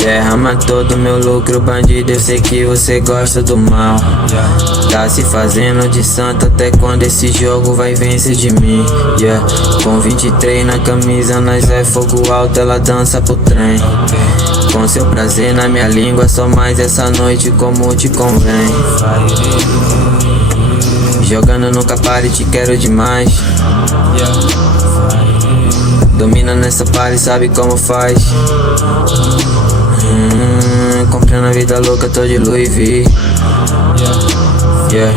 Derrama todo meu lucro, bandido, eu sei que você gosta do mal. Tá se fazendo de santo até quando esse jogo vai vencer de mim, yeah. Com 23 na camisa, nós é fogo alto, ela dança pro trem. Com seu prazer na minha língua, só mais essa noite como te convém. Jogando no capari, te quero demais. Domina nessa party, sabe como faz. Comprando a vida louca, tô de Louis V. Yeah.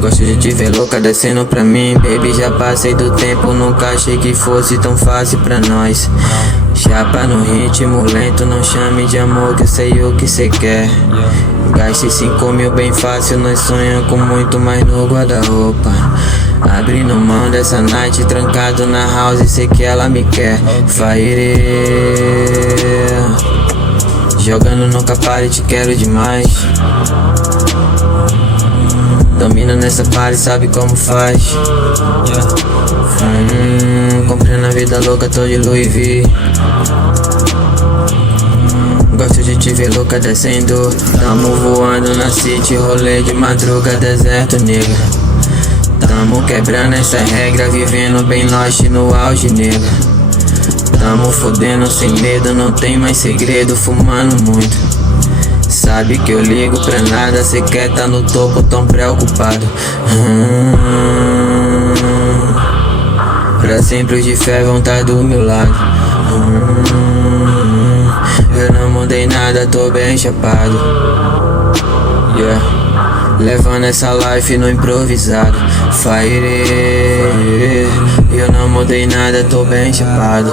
Gosto de te ver louca descendo pra mim, baby, já passei do tempo, nunca achei que fosse tão fácil pra nós. Chapa no ritmo lento, não chame de amor que eu sei o que cê quer. Gaste 5 mil bem fácil, nós sonhamos com muito mais no guarda-roupa. Abrindo mão dessa night, trancado na house, sei que ela me quer. Fire. Jogando no capari, te quero demais. Domina nessa party, sabe como faz. Comprando a vida louca, tô de Louis V. Gosto de te ver louca descendo. Tamo voando na city, rolê de madruga, deserto, nega. Tamo quebrando essa regra, vivendo bem lost no auge, nega. Tamo fodendo sem medo, não tem mais segredo, fumando muito. Sabe que eu ligo pra nada, cê quer tá no topo, tão preocupado. Pra sempre os de fé vão tá do meu lado. Eu não mudei nada, tô bem chapado. Yeah. Levando essa life no improvisado. Fire. Eu não mudei nada, tô bem chapado.